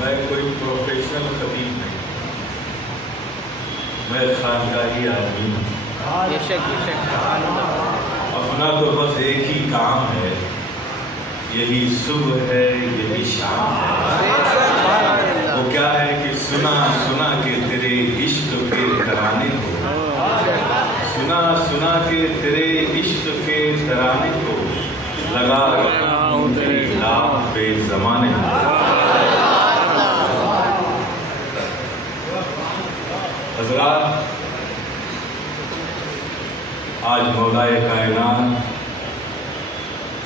میں کوئی پروفیشنل خطیب نہیں، میں خانقاہی آدمی ہوں۔ اپنا تو بس ایک ہی کام ہے، یہی صبح ہے یہی شام ہے۔ وہ کیا ہے کہ سنا سنا کے تیرے عشق کے ترانے کو، سنا سنا کے تیرے عشق کے ترانے کو، لگا رہا ہوں تیری لاہ بے زمانے کو۔ حضرات، آج مولائے کائنات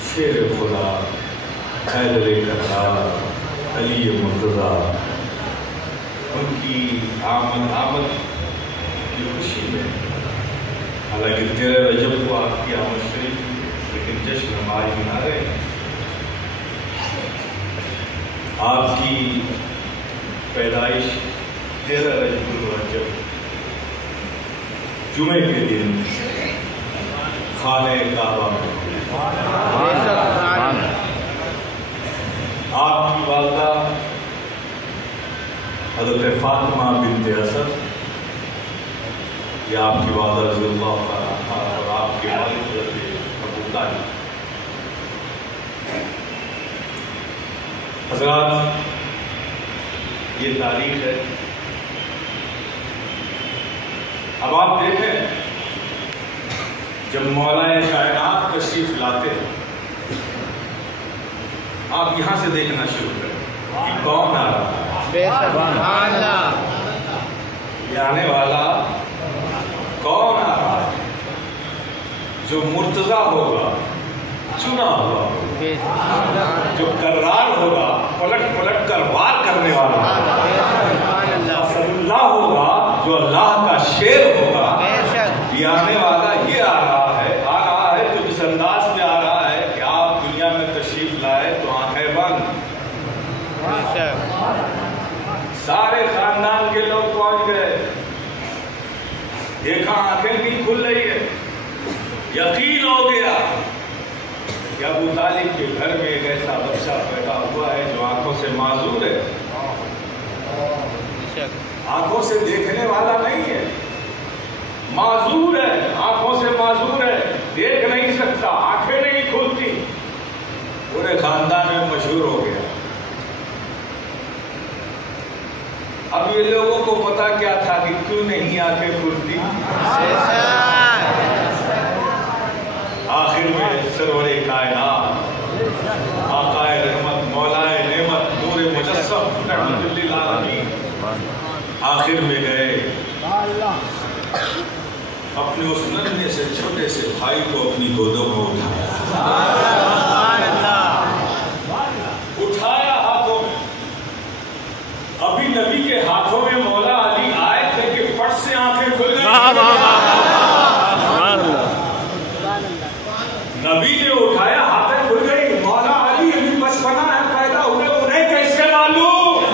شیر خدا حیدر کرار علی مرتضیٰ ان کی آمد کی خوشی میں، حالانکہ 13 رجب کو آپ کی آمد شریف لیکن جشن ہم آج منا رہے ہیں۔ آپ کی پیدائش 13 رجب المرجب جمعے کے دن خانہ کعبہ میں آپ کی والدہ حضرت فاطمہ بنت اسد، یہ آپ کی والدہ رضی اللہ عنہا، اور آپ کے والد حضرت ابو طالب۔ حضرات، یہ تاریخ ہے۔ اب آپ دیکھیں، جب مولا کائنات تشریف لاتے ہیں، آپ یہاں سے دیکھنا شروع کریں کہ کون آ رہا ہے، یہ آنے والا کون آ رہا ہے؟ جو مرتضیٰ ہوگا، چنا ہوا ہوگا، جو کرار ہوگا، پلٹ پلٹ کر وار کرنے والا اللہ ہوگا، جو اللہ کا شیر ہوگا۔ یہ آنے والا یہ آ رہا ہے تو اس انداز میں آ رہا ہے کہ آپ دنیا میں تشریف لائے تو آنکھیں بند، سارے خاندان کے لوگ پہنچ گئے، دیکھا آنکھیں بھی کھل رہی ہے، یقین ہو گیا کہ ابو طالب کے گھر میں ایک ایسا بچہ پیدا ہوا ہے جو آنکھوں سے معذور ہے، آنکھوں سے دیکھنے والا نہیں ہے، معذور ہے، آنکھوں سے معذور ہے، دیکھ نہیں سکتا، آنکھیں نہیں کھلتی، پورے خاندان میں مشہور ہو گیا۔ اب یہ لوگوں کو پتا کیا تھا کہ کیوں نہیں آنکھیں کھلتی؟ آخر میں سرور کائنات، آقا رحمت، مولا نعمت، نور مجسم رحمت للعالمین آخر میں گئے، اپنے اس ننھے سے چھوٹے سے بھائی کو اپنی گودوں میں اٹھایا ہاتھوں میں۔ ابھی نبی کے ہاتھوں میں مولا علی آئے تھے کہ پٹ سے آنکھیں کھل گئی۔ نبی نے اٹھایا، ہاتھیں کھل گئی۔ مولا علی ابھی بچپنا ہے، پیدا ہوئے، انہیں کیسے معلوم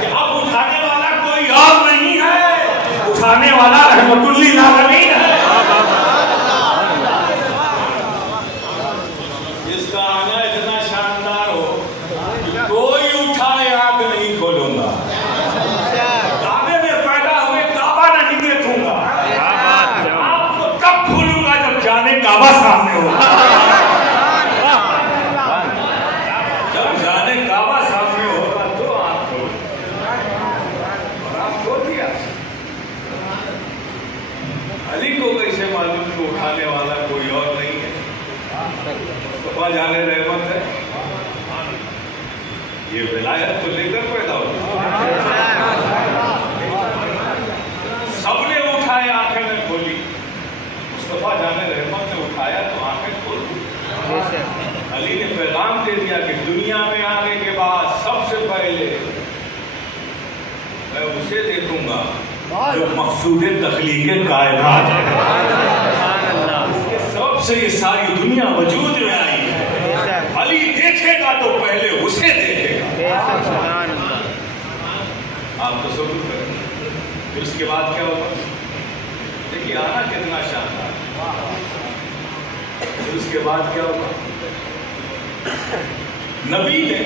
کہ اب اٹھانے والا کوئی اور نہیں ہے، اٹھانے والا رحمت للعالمین ہے۔ جس کا آنا اتنا شاندار ہو کہ کوئی اٹھائے آنکھ نہیں کھولوں گا، کعبے میں پیدا ہوئے کعبہ نہیں دیکھوں گا، آپ کو کب کھولوں گا؟ جب جانے کعبہ سامنے ہوگا، جب جانے کعبہ سامنے ہوگا تو آنکھ کھولوں گا، اور آپ کھول دیا۔ علی کو کیسے معلوم کہ اٹھانے والا کوئی اور نہیں ہے؟ مصطفیٰ جان رحمت ہے، یہ ولایت کو لے کر پیدا ہوا، سب نے اٹھائے، آنکھیں نے کھولی، مصطفیٰ جان رحمت نے اٹھایا تو آنکھیں کھول دی۔ علی نے پیغام دے دیا کہ دنیا میں آنے کے بعد سب سے پہلے میں اسے دیکھوں گا جو مقصود تخلیق کائنات ہے، اس کے سبب سے یہ ساری دنیا وجود میں آئی ہے۔ علی دیکھے گا تو پہلے اسے دیکھے گا۔ آپ تصور کریں، پھر اس کے بعد کیا ہوگا؟ دیکھیے آنا کتنا شاندار۔ پھر اس کے بعد کیا ہوگا؟ نبی نے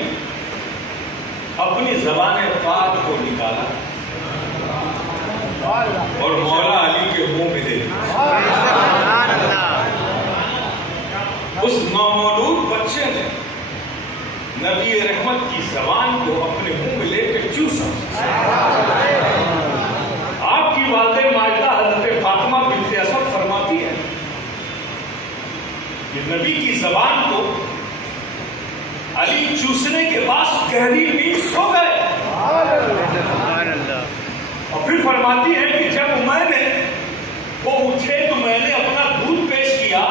اپنی زبان پاک کو نکالا اور مولا علی کے منہ میں دے دیا. اس نومولود بچے نے نبی رحمت کی زبان کو اپنے منہ میں لے کے چوسا. آپ کی والدہ ماجدہ حضرت فاطمہ بنت اسد فرماتی ہے کہ نبی کی زبان کو علی چوسنے کے بعد گہری نیند سو گئے. اور پھر فرماتی ہے کہ جب میں نے وہ اٹھے تو میں نے اپنا دودھ پیش کیا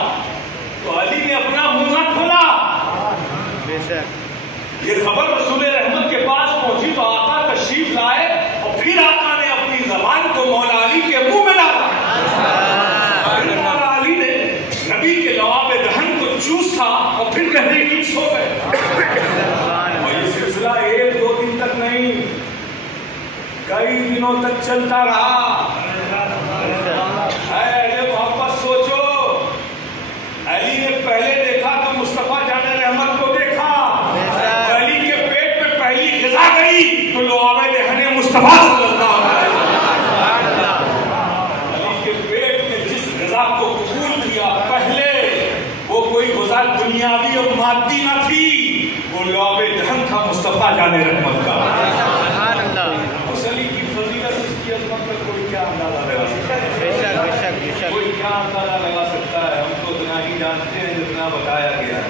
تو علی نے اپنا منہ نہ کھولا. یہ خبر رسول رحمت کے پاس پہنچی تو آقا تشریف لائے اور پھر آقا نے اپنی زبان کو مولا علی کے منہ میں ڈالا. مولا علی نے نبی کے لواب دہن کو چوسا اور پھر گہری نیند سو گئے. اور یہ سلسلہ 1-2 دن تک نہیں، کئی دنوں تک چلتا رہا. اے محبت سوچو، علی نے پہلے دیکھا تو مصطفیٰ جان رحمت کو دیکھا. علی کے پیٹ میں پہلی غذا گئی تو لعاب دہن مصطفیٰ صلی اللہ علیہ وسلم. علی کے پیٹ میں جس غذا کو قبول کیا پہلے، وہ کوئی غذا دنیاوی اور مادی نہ تھی، وہ لعاب دہن تھا مصطفیٰ جان رحمت کا. کوئی کیا اندازہ لگا سکتا ہے؟ کوئی کیا اندازہ لگا سکتا ہے؟ ہم تو اتنا ہی جانتے ہیں جتنا بتایا گیا ہے.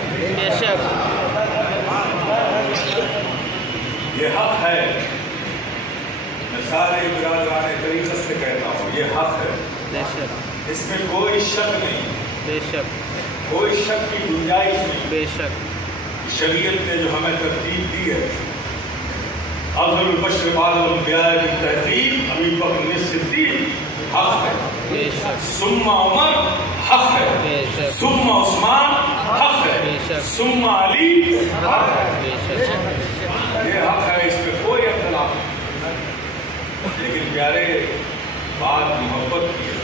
یہ حق ہے، میں سارے برادران طریقت سے کہتا ہوں، یہ حق ہے، اس میں کوئی شک نہیں، کوئی شک کی گنجائش نہیں. شریعت نے جو ہمیں ترتیب دی ہے، افضل البشر بعد الانبیاء کی تہذیب ابی بکر صدیق حق ہے، ثم عمر حق ہے، ثم عثمان حق ہے، ثم علی حق ہے. یہ حق ہے، اس پہ کوئی اختلاف نہیں. لیکن پیارے بات محبت کی ہے،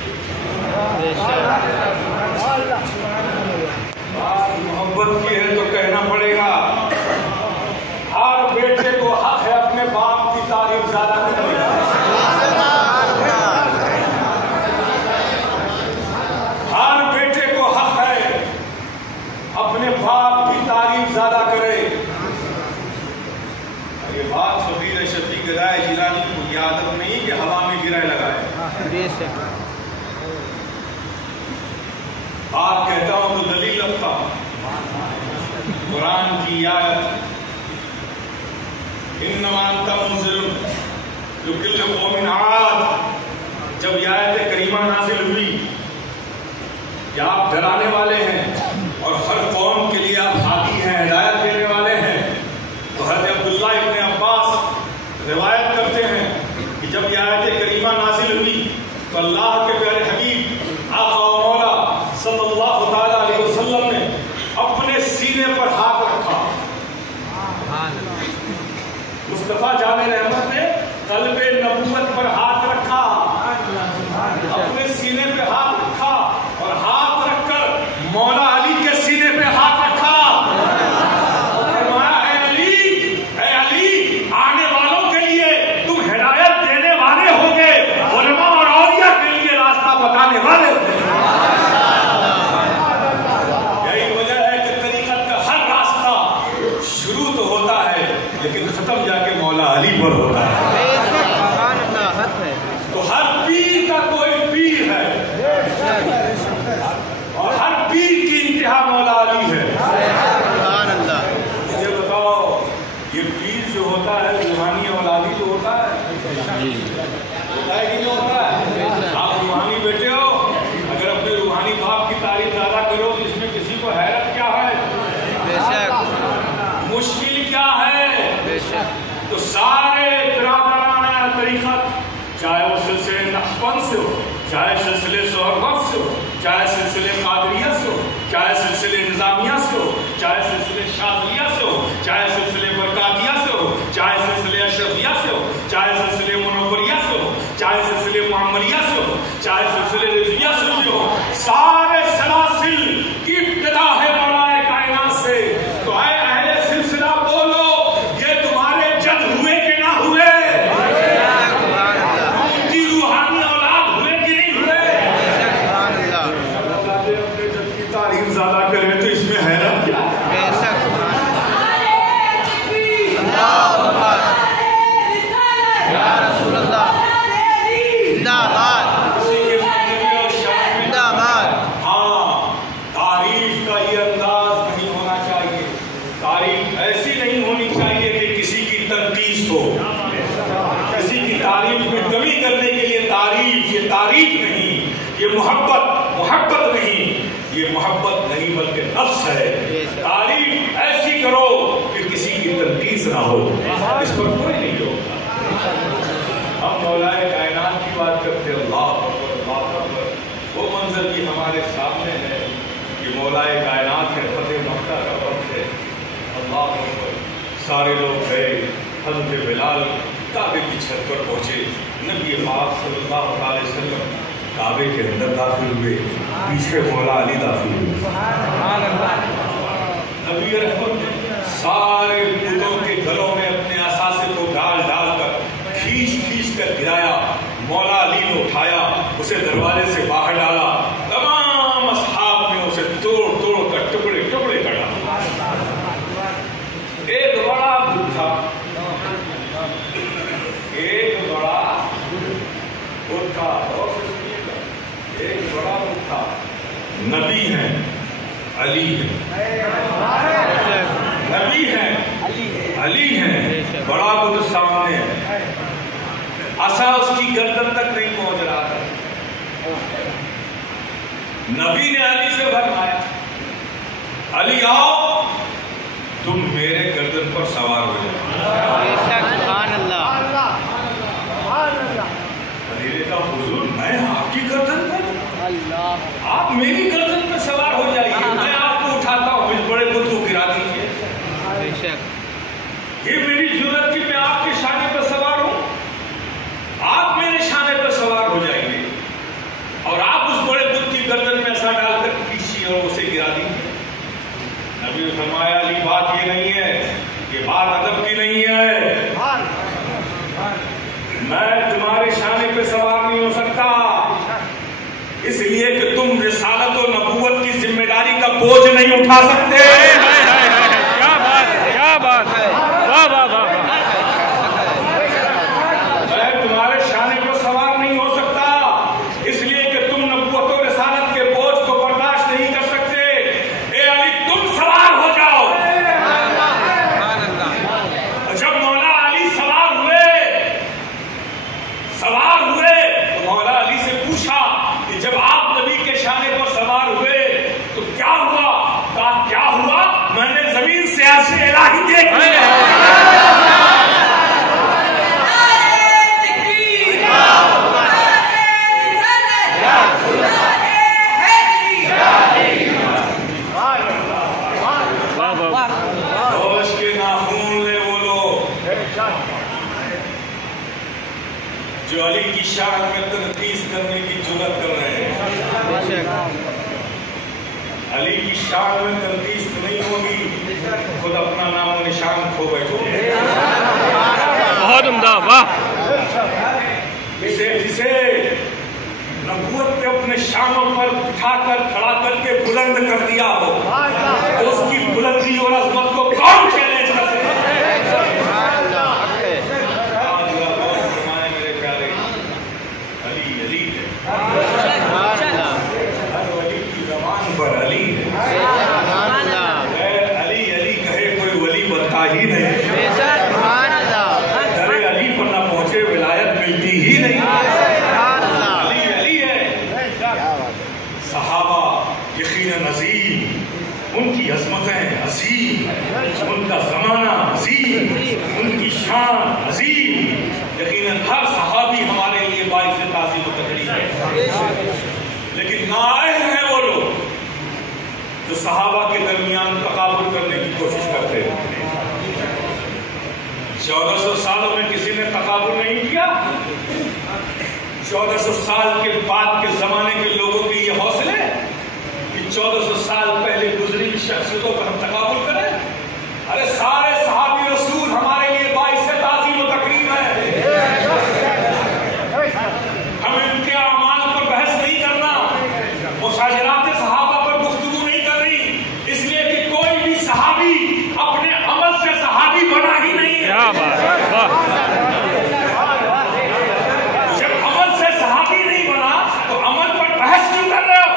بات محبت کی ہے تو کہنا پڑے گا. ہر بیٹے کو حق ہے اپنے باپ کی تعریف زیادہ کرنے کا. ہر بیٹے کو حق ہے اپنے باپ کی تعریف زیادہ کرے. یہ بات فقیر شفیق رائے جیلانی کو یہ عادت نہیں کہ ہوا میں گرائے لگائے. بات کہتا ہوں تو دلیل رکھتا ہوں. قرآن کی آیت انما انت منذر لکل قوم عاد، جب یہ آیت کریمہ نازل ہوئی کہ آپ ڈرانے والے ہیں اور ہر قوم کے لیے آپ ہادی ہیں، ہدایت دینے والے ہیں، تو حضرت عبداللہ ابن عباس روایت کرتے ہیں کہ جب یہ آیت کریمہ نازل ہوئی تو اللہ کے پیارے حبیب آقا و مولا صلی اللہ تعالی علیہ وسلم نے اپنے سینے پر ہاتھ رکھا. مصطفیٰ جان رحمت نے قلب نبوت پر ہاتھ رکھا، اپنے سینے پہ ہاتھ رکھا اور ہاتھ رکھ کر مولا علی کے سینے پہ ہاتھ رکھا. فرمایا اے علی آنے والوں کے لیے تم ہدایت دینے والے ہوگے، علماء اور اولیاء کے لیے راستہ بتانے والے. یہی وجہ ہے کہ طریقت کا ہر راستہ شروع تو ہوتا ہے لیکن ختم جا کے مولا علی پر ہوتا ہے. تو ہر پیر کا کوئی پیر ہے اور ہر پیر کی انتہا مولا علی ہے. مجھے بتاؤ، یہ پیر جو ہوتا ہے روحانی اولادی جو ہوتا ہے کہ نہیں ہوتا ہے؟ آپ روحانی بیٹے ہو، اگر اپنے روحانی باپ کی تعریف زیادہ کرو تو اس میں کسی کو حیرت کیا ہے، مشکل کیا ہے؟ تو سارے برادران طریقت، چاہے وہ سلسلے نقشبند سے ہو، چاہے سلسلے سہروردھ سے ہو، چاہے سلسلے قادریہ سے ہو، چاہے سلسلے نظامیہ سے ہو، چاہے سلسلے شاذلیہ سے ہو، چاہے سلسلے برکاتیہ سے ہو، چاہے سلسلے اشرفیہ سے ہو، چاہے سلسلے منوریہ سے ہو، چاہے سلسلے محمدیہ محبت نہیں، یہ محبت نہیں بلکہ نفس ہے۔ تعریف ایسی کرو کہ کسی کی تنقید نہ ہو، اس پر کوئی نہیں ہوگا۔ ہم مولائے کائنات کی بات کرتے ہیں، اللہ اکبر اللہ اکبر، وہ منظر بھی ہمارے سامنے ہے کہ مولائے کائنات ہے، فتح مکہ کا وقت ہے، اللہ اکبر۔ سارے لوگ گئے، حضرت بلال کعبے کی چھت پر پہنچے، نبی پاک صلی اللہ علیہ وسلم کعبے کے اندر داخل ہوئے، پیچھے مولا علی داخل ہوئے۔ نبی رحمت نے سارے بتوں کے گلوں میں اپنے اثاثے کو ڈال ڈال کر کھینچ کر گرایا، مولا علی نے اٹھایا، اسے دروازے سے باہر ڈالا، تمام اصحاب نے اسے توڑ کر ٹکڑے ٹکڑے کر ڈالا۔ ایک بڑا بت تھا، ایک بڑا بت تھا، ایک بڑا بت تھا، نبی ہیں علی ہیں، نبی ہیں علی ہیں، بڑا بت سامنے ہے، عصا اس کی گردن تک نہیں پہنچ رہا تھا۔ نبی نے علی سے فرمایا، علی آؤ، تم میرے گردن پر سوار ہو جاؤ۔ علی نے کہا حضور میں آپ کی گردن پر، آپ میری گردن پر سوار ہو جائیے، میں آپ کو اٹھاتا ہوں، اس بڑے بت کو گرا دیجیے، یہ میری ضرورت کی، میں آپ کے شانے پر سوار ہوں، آپ میرے شانے پر سوار ہو جائیے اور آپ اس بڑے بت کی گردن میں ایسا ڈال کر کھینچیے اور اسے گرا دیجیے۔ نبی نے فرمایا علی بات یہ نہیں ہے، یہ بات ادب کی نہیں ہے، میں تمہارے شانے پہ سوار نہیں ہو سکتا، اس لیے کہ تم رسالت و نبوت کی ذمہ داری کا بوجھ نہیں اٹھا سکتے۔ کیا بات ہے، واہ واہ واہ، میں تمہارے شانے پر سوار نہیں ہو سکتا، اس لیے کہ تم نبوت و رسالت کے بوجھ کو برداشت نہیں کر سکتے۔ اے علی تم سوار ہو جاؤ۔ جب مولا علی سوار ہوئے تو مولا علی سے پوچھا کہ جب آپ نبی کے شانے پر سوار ہوئے تو کیا ہوا؟ کہا کیا ہوا؟ میں نے زمین سے عرش الہی دیکھی۔ ہوش کے ناخون لے وہ لوگ جو علی کی شان میں تنقید کرنے کی جرات کر رہے ہیں۔ علی کی شان میں تنقید نہیں ہوگی، خود اپنا نام و نشان کھو بیٹھو گے۔ بہت عمدہ، واہ۔ جسے نبوت پہ اپنے شانوں پر اٹھا کر کھڑا کر کے بلند کر دیا ہو، تو اس کی بلندی اور عظمت کو کون چیلنج کر سکتا ہے؟ میرے پیارے علی علی ہے، ہر ولی کی زبان پر علی ہے، علی علی کہے کوئی ولی بنتا ہی نہیں، در علی پر نہ پہنچے ولایت ملتی ہی نہیں۔ صحابہ یقیناً عظیم، ان کی عظمتیں عظیم، ان کا زمانہ عظیم، ان کی شان عظیم، یقیناً ہر صحابی ہمارے لیے باعث تعظیم و تقریر ہے۔ لیکن نائل ہیں وہ لوگ جو صحابہ کے درمیان تقابل کرنے کی کوشش کرتے ہیں۔ 1400 سالوں میں کسی نے تقابل نہیں کیا، 1400 سال کے بعد کے زمانے کے لوگوں کے یہ حوصلے کہ 1400 سال پہلے گزری شخصیتوں پر ہم تقابل کریں؟ ارے سارے صحابی رسول ہمارے لیے باعث تعظیم و تکریم ہے۔ ہمیں ان کے اعمال پر بحث نہیں کرنا، مشاجرات صحابہ پر گفتگو نہیں کرنی، اس لیے کہ کوئی بھی صحابی اپنے عمل سے صحابی بنا ہی نہیں ہے۔ کیا بات ہے، واہ۔ صحابی نہیں بنا تو عمل پر بحث کیوں کر رہے ہو؟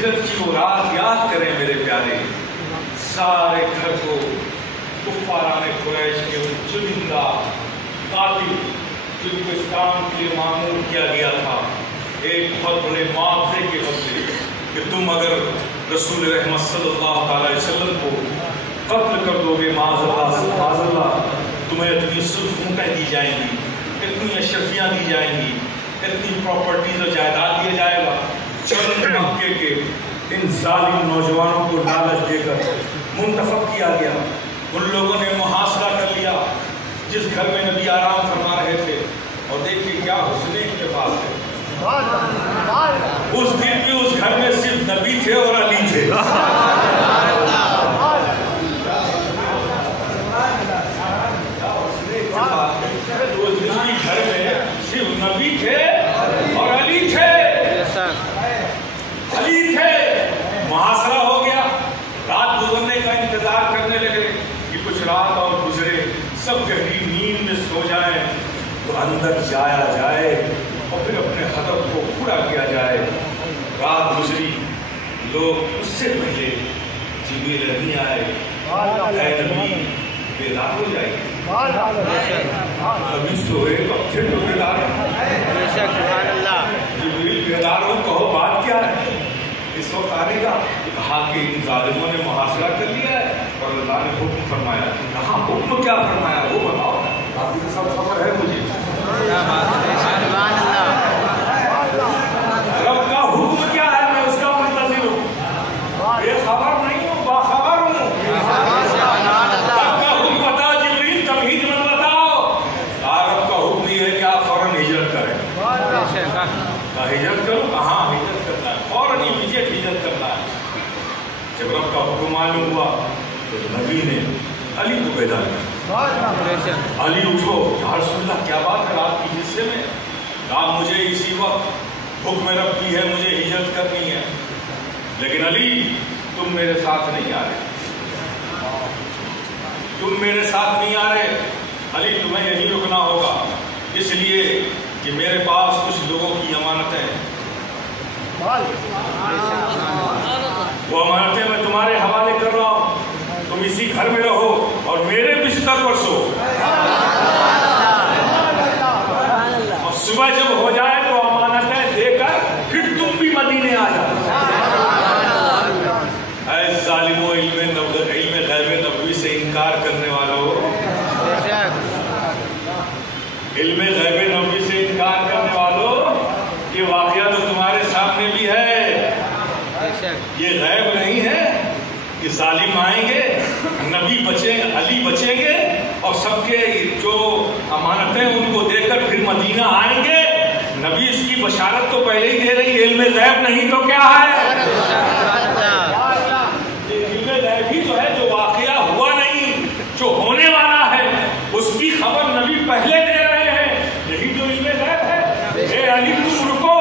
ہجرت کی وہ رات یاد کریں میرے پیارے. سارے گھر کو کفاران قریش کے ان چنندہ قاتل جن کو اس کام کے لیے معمول کیا گیا تھا ایک بہت بڑے معاوضے کے بدلے کہ تم اگر رسول رحمت صلی اللہ تعالی علیہ وسلم کو قتل کر دو گے معاذ اللہ تمہیں اتنی سلطنتیں دی جائیں گی, اتنی اشرفیاں دی جائیں گی, اتنی پراپرٹیز اور جائیداد دیا جائے گا. چند مکے کے ان ظالم نوجوانوں کو لالچ دے کر منتخب کیا گیا. ان لوگوں نے محاصرہ کر لیا جس گھر میں نبی آرام فرما رہے تھے, اور دیکھیے کیا حسن اتفاق ہے, اس دن بھی اس گھر میں صرف نبی تھے اور علی تھے. گھر میں صرف نبی تھے اور علی تھے. محاصرہ ہو گیا, رات گزرنے کا انتظار کرنے لگے کہ کچھ رات اور گزرے, سب گہری نیند میں سو جائیں تو اندر جایا جائے اور پھر اپنے ہدف کو پورا کیا جائے. رات گزری, لوگ اس سے پہلے جبریل نہیں آئے, اے نبی بیدار ہو جائے, ابھی سوئے تو اب پھر تو بیدار ہے. جبریل بیدار ہو, کہو بات کیا ہے, اس وقت آنے کا. کہا کہ ان ظالموں نے محاصرہ کر لیا ہے اور اللہ نے حکم فرمایا. کہاں حکم کیا فرمایا وہ بتاؤ, باقی تو سب خبر ہے مجھے. رب کا حکم کیا ہے, میں اس کا منتظر ہوں, بے خبر نہیں ہوں, باخبر ہوں. رب کا حکم بتاؤ جبریل, تمہید مت بتاؤ. رب کا حکم یہ ہے کہ آپ فوراً ہجرت کریں. ہجرت کرو, کہاں ہجرت کرنا ہے, فوراً امیڈیٹ ہجرت کرنا ہے. جب رب کا حکم معلوم ہوا تو نبی نے علی کو بیدار کیا. علی اٹھو, یا رسول اللہ کیا بات ہے رات کی حصے میں, کہا مجھے اسی وقت حکم رب کی ہے, مجھے ہجرت کرنی ہے, لیکن علی تم میرے ساتھ نہیں آ رہے, تم میرے ساتھ نہیں آ رہے. علی تمہیں یہی رکنا ہوگا, اس لیے کہ میرے پاس کچھ لوگوں کی امانتیں ہیں, وہ امانتیں میں تمہارے حوالے کر رہا ہوں, تم اسی گھر میں رہو اور میرے بستر پر سو, اور صبح جب ہو جائے تو امانتیں دے کر پھر تم بھی مدینے آ جاؤ. اے ظالموں, علم غیب نبوی سے انکار کرنے والوں, علم غیب نبوی سے انکار کرنے والوں, یہ واقعہ تو تمہارے سامنے بھی ہے. یہ غیب نہیں ہے کہ ظالم آئیں گے, نبی بچیں, علی بچیں گے اور سب کے جو امانتیں ان کو دے کر پھر مدینہ آئیں گے. نبی اس کی بشارت تو پہلے ہی دے رہی ہے, علم غیب نہیں تو کیا ہے, علم غیب ہی تو ہے جو واقعہ ہوا نہیں, جو ہونے والا ہے اس کی خبر نبی پہلے دے رہے ہیں, یہی جو علم غیب ہے. اے علی تم رکو,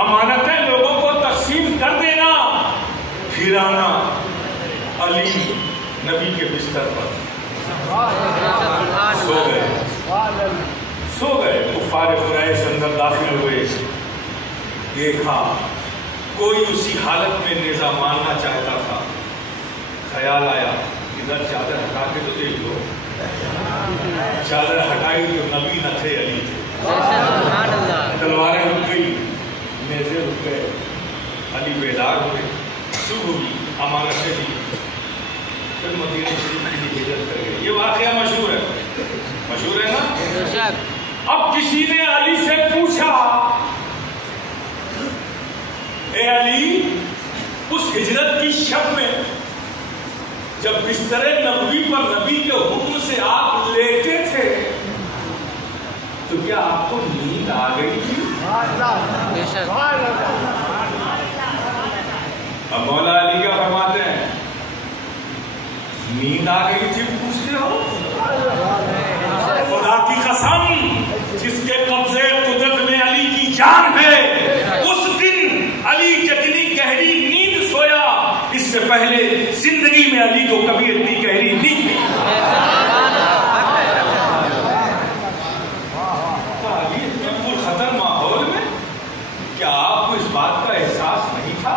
امانتیں لوگوں کو تقسیم کر دینا, پھر آنا. علی نبی کے بستر پر سو گئے. کفار قریش اندر داخل ہوئے, دیکھا کوئی اسی حالت میں نیزہ مارنا چاہتا تھا. خیال آیا ادھر چادر ہٹا کے تو دیکھ لو, چادر ہٹائی تو نبی نہ تھے, علی تھے. تلواریں رک گئی, نیزے رک گئے, علی بیدار ہوئے, صبح ہوئی, امانتیں دی, پھر مدینہ شریف کی ہجرت کر گئے. یہ واقعہ مشہور ہے نا. اب کسی نے علی سے پوچھا, اے علی اس ہجرت کی شب میں جب بستر نبوی پر نبی کے حکم سے آپ لیٹے تھے تو کیا آپ کو نیند آ گئی تھی؟ اب مولا علی کیا فرماتے ہیں, نیند آ گئی تھی پوچھتے ہو؟ خدا کی قسم جس کے قبضے قدرت میں علی کی جان ہے, اس دن علی جتنی گہری نیند سویا اس سے پہلے زندگی میں علی کو کبھی اتنی گہری نیند نہیں. خطر ماحول میں کیا آپ کو اس بات کا احساس نہیں تھا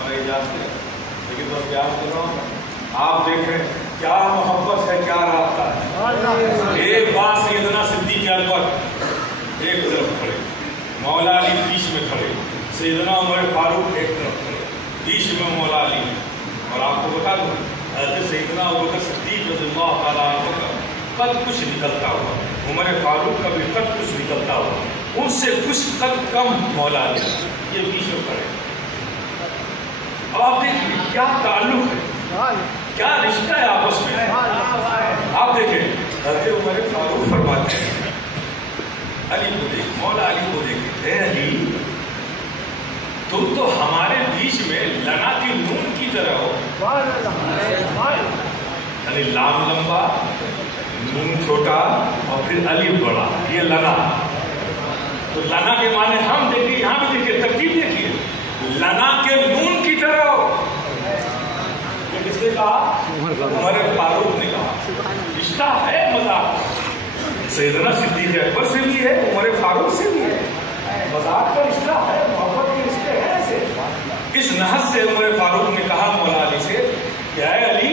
اور اجازت ہے، لیکن بس یاد کر رہا ہوں آپ دیکھیں کیا محبت ہے، کیا رابطہ ہے. ایک بات سیدنا صدیق اکبر ایک طرف کھڑے، مولا علی بیچ میں کھڑے، سیدنا عمر فاروق ایک طرف کھڑے، بیچ میں مولا علی. اور آپ کو بتا دوں حضرت سیدنا ابوبکر صدیق رضی اللہ تعالیٰ عنہ کا قد کچھ نکلتا ہوا، عمر فاروق کا بھی قد کچھ نکلتا ہوا، ان سے کچھ قد کم مولا علی، یہ بیچ میں کھڑے. اب آپ دیکھیے کیا تعلق ہے، کیا رشتہ ہے آپس میں. آپ دیکھیں حضرت عمر فاروق فرماتے ہیں علی کو دیکھ، مولا علی کو دیکھیں، اے علی تم تو ہمارے بیچ میں لنا کی نون کی طرح ہو. یعنی لام لمبا، نون چھوٹا اور پھر علی بڑا، یہ لنا. تو لنا کے معنی ہم دیکھیے، یہاں بھی دیکھیے ترتیب دیکھیے، لنا کے نون کی طرح ہو. یہ کس نے کہا؟ عمر فاروق نے کہا. رشتہ ہے مذاق، سیدنا صدیق اکبر سے بھی ہے، عمر فاروق سے بھی ہے. مذاق کا رشتہ ہے، محبت کے رشتے ہیں ایسے. اس نحس سے عمر فاروق نے کہا مولا علی سے کہ اے علی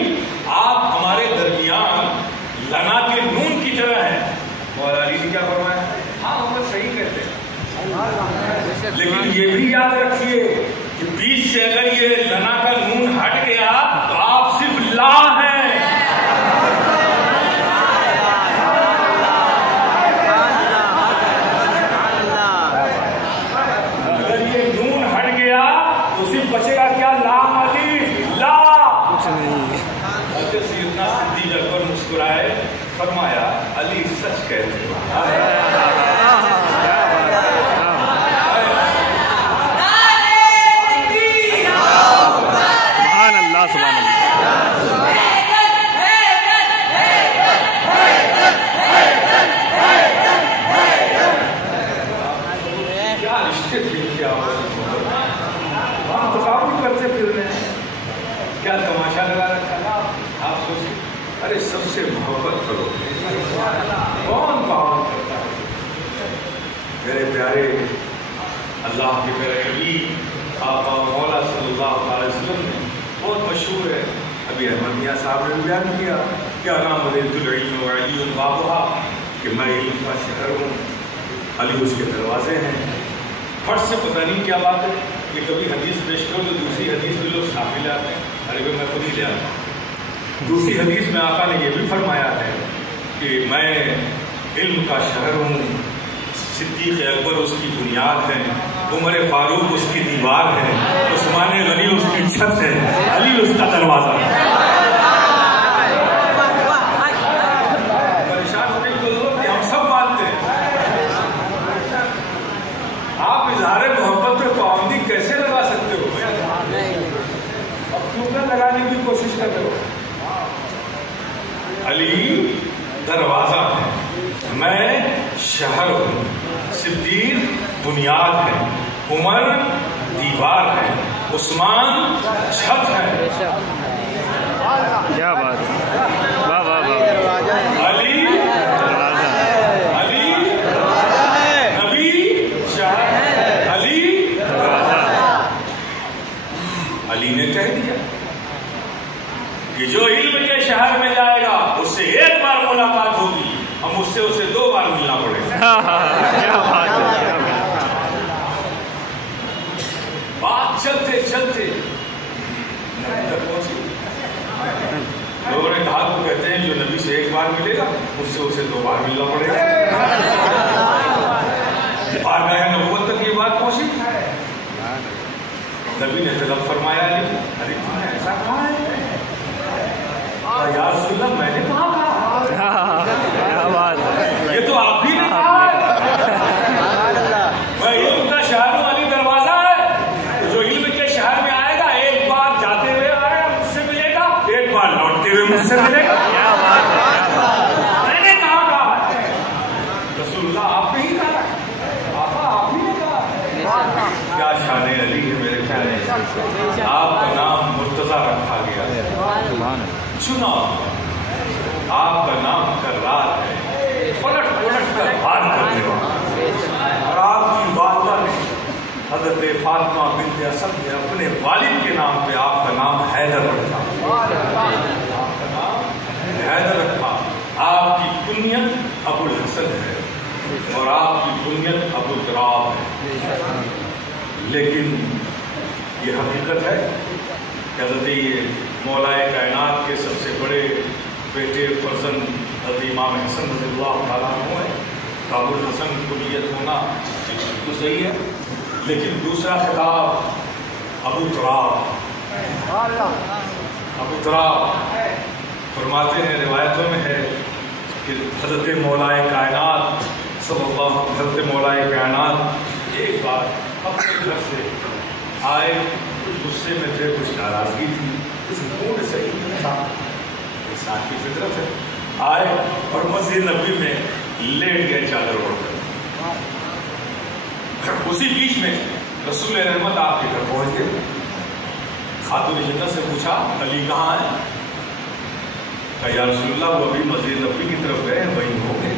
آپ ہمارے درمیان لنا کے نون کی طرح ہیں. مولا علی نے کیا فرمایا؟ ہاں عمر صحیح کہتے ہیں، لیکن یہ بھی یاد رکھیے کہ بیچ سے اگر یہ لنا کا نون ہٹ گیا تو آپ صرف لا ہیں. بچے گا کیا؟ لام الف لا. حضرت سیدنا صدیق اکبر مسکرائے، فرمایا علی سچ کہتے ہیں. سبحان اللہ سبحان اللہ. کیا رشتے تھے، کیا تقابل کرتے پھر رہے ہیں، کیا تماشا لگا رکھا. آپ سوچیں ارے سب سے محبت کرو، کون پابند کرتا ہے. میرے پیارے اللہ کے میرے حبیب آقا مولا صلی اللہ علیہ وسلم نے بہت مشہور ہے، ابھی احمد میاں صاحب نے بیان کیا کیا نام مدینۃ العلم وعلی بابھا، کہ میں علم کا شہر ہوں، علی اس کے دروازے ہیں. فرض سے پتہ نہیں کیا بات ہے کہ کبھی حدیث پیش کرو تو دوسری حدیث میں لوگ شامل لے آتے ہیں، ارے بھائی میں خود ہی لے آتا ہوں. دوسری حدیث میں آقا نے یہ بھی فرمایا ہے کہ میں علم کا شہر ہوں، صدیق اکبر اس کی بنیاد ہے، عمر فاروق اس کی دیوار ہے، عثمان غنی اس کی چھت ہے، علی اس کا دروازہ ہے. پریشان ہونے کی ضرورت ہے، ہم سب مانتے ہیں. آپ اظہار محبت پر پابندی کیسے لگا سکتے ہو؟ اب کیوں نہ لگانے کی کوشش کر رہے ہو؟ علی دروازہ ہے، میں شہر ہوں، صدیق بنیاد ہے، عمر دیوار ہے، عثمان چھت ہے. کیا بات ہے، واہ واہ واہ. علی نبی شہر، علی نے کہہ دیا کہ جو علم کے شہر میں جائے گا اس سے ایک بار ملاقات ہوگی، ہم اس سے اسے 2 بار ملنا پڑے گا. کیا بات ہے. بات چلتے چلتے پہنچی. لوگوں نے کہا تو کہتے ہیں جو نبی سے ایک بار ملے گا اس سے اسے 2 بار ملنا پڑے گا. بارگاہ نبوت تک یہ بات پہنچی. نبی نے طلب فرمایا ارے تم نے ایسا کہا ہے؟ یا رسول اللہ میں نے کہا کیا بات ہے، یہ تو آپ ہی نے کہا ہے. میں علم کا شہر ہوں، علی دروازہ ہے، جو علم کے شہر میں آئے گا ایک بار جاتے ہوئے آئے گا مجھ سے ملے گا، ایک بار لوٹتے ہوئے مجھ سے ملے گا. میں نے کہا ہے رسول اللہ آپ نے ہی کہا ہے، آپ ہی نے کہا. کیا شان علی ہے میرے پیارے. آپ کا نام مرتضیٰ رکھا گیا، چنا آپ کا نام کرار ہے، پلٹ پلٹ کر بات کرنے والا. اور آپ کی والدہ نے حضرت فاطمہ بنت اسد نے اپنے والد کے نام پہ آپ کا نام حیدر رکھا. آپ کا نام حیدر رکھا. آپ کی کنیت ابو الحسن ہے اور آپ کی کنیت ابو تراب ہے. لیکن یہ حقیقت ہے کہ حضرت مولا کائنات کے سب سے بڑے بیٹے فرزند حضرت امام حسن رضی اللہ تعالیٰ عنہ ہے. ابو الحسن کنیت ہونا تو صحیح ہے، لیکن دوسرا خطاب ابو تراب فرماتے ہیں، روایتوں میں ہے کہ حضرت مولا کائنات حضرت مولا کائنات ایک بار اپنے گھر سے آئے، کچھ غصے میں تھے، کچھ ناراضگی تھی، کچھ موڈ صحیح نہیں تھا، انسان کی فطرت ہے. آئے اور مسجد نبوی میں لیٹ گئے چادر اوڑھ کر. اسی بیچ میں رسول رحمت آپ کے گھر پہنچ گئے. خاتون جنت سے پوچھا علی کہاں ہے؟ کہا یا رسول اللہ وہ ابھی مسجد نبوی کی طرف گئے، وہیں ہو گئے.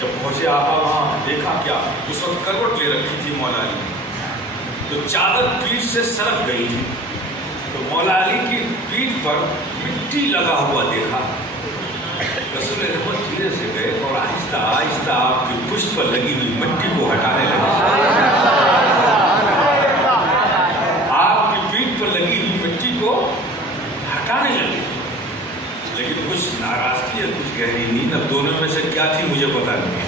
جب پہنچے آقا وہاں دیکھا کیا، اس وقت کروٹ لے رکھی تھی مولا علی نے، تو چادر پیٹھ سے سرک گئی تھی. تو مولا علی کی پیٹھ پر مٹی لگا ہوا دیکھا. رسول رحمت دھیرے سے گئے اور آہستہ آہستہ آپ کی پشت پر لگی ہوئی مٹی کو ہٹانے لگے. آپ کی پیٹھ پر لگی ہوئی مٹی کو ہٹانے لگے. لیکن کچھ ناراضگی ہے، کچھ گہری نیند. اب دونوں میں سے کیا تھی مجھے پتا نہیں ہے.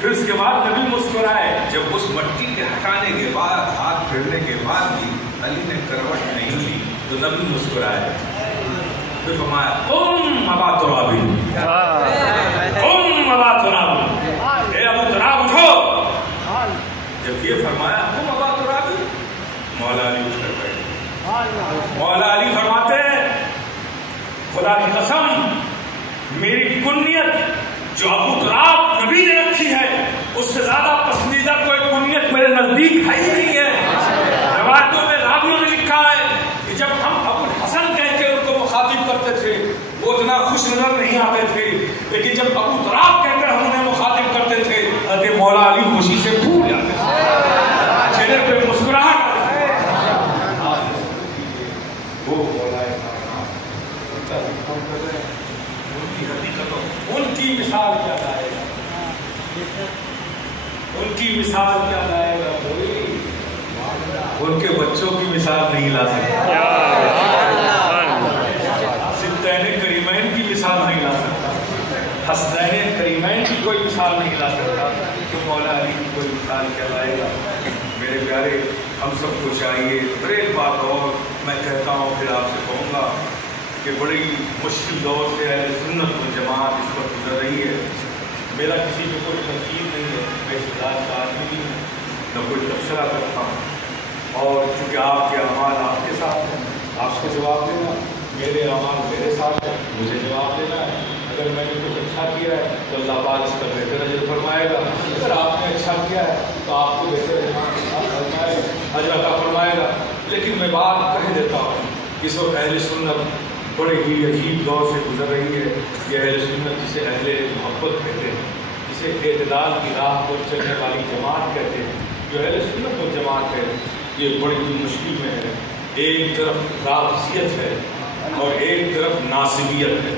پھر اس کے بعد نبی مسکرائے. جب اس مٹی کے ہٹانے کے بعد، ہاتھ پھیرنے کے بعد بھی علی نے کروٹ نہیں لی تو نبی مسکرائے. پھر فرمایا قم ابا تراب، قم ابا تراب، اے ابو تراب اٹھو. جب یہ فرمایا قم ابا تراب، مولا علی اٹھ کر بیٹھے. مولا علی فرماتے ہیں خدا کی قسم میری کنیت جو ابو تراب نبی نے رکھی ہے اس سے زیادہ پسندیدہ کوئی کنیت میرے نزدیک ہے ہی نہیں ہے. روایتوں میں راویوں نے لکھا ہے کہ جب ہم ابو الحسن کہہ کے ان کو مخاطب کرتے تھے وہ اتنا خوش نظر نہیں آتے تھے، لیکن جب ابو تراب کہہ کر ہم انہیں مخاطب کرتے تھے حضرت مولا علی خوشی سے پھول جاتے تھے، چہرے پہ مسکراہٹ. وہ مولا ان کی مثال کیا لائے گا، ان کی مثال کیا لائے گا؟ ان کے بچوں کی مثال نہیں لا سکتا، ستین کریمین کی مثال نہیں لا سکتا، حسنین کریمین کی کوئی مثال نہیں لا سکتا، تو مولا علی کی کوئی مثال کیا لائے گا؟ میرے پیارے ہم سب کو چاہیے. پھر ایک بات اور میں کہتا ہوں، پھر آپ سے کہوں گا کہ بڑی مشکل دور سے اہل سنت و جماعت اس پر گزر رہی ہے. میرا کسی کو کوئی تنقید نہیں ہے، میں استداد کا آدمی نہیں ہوں، نہ کوئی تبصرہ کرتا ہوں. اور چونکہ آپ کے اعمال آپ کے ساتھ ہیں، آپ کو جواب دینا، میرے اعمال میرے ساتھ ہیں، مجھے جواب دینا ہے. اگر میں نے کچھ اچھا کیا ہے تو اللہ پاک اس کا بہتر اجر فرمائے گا، اگر آپ نے اچھا کیا ہے تو آپ کو بہتر اجر عطا فرمائے گا. لیکن میں بات کہہ دیتا ہوں، اس وقت اہل سنت بڑے ہی عجیب دور سے گزر رہی ہے. یہ اہل سنت جسے اہل محبت کہتے ہیں، جسے اعتدال کی راہ پر چلنے والی جماعت کہتے ہیں، جو اہل سنت و جماعت ہے یہ بڑی ہی مشکل میں ہے. ایک طرف رافضیت ہے اور ایک طرف ناصبیت ہے.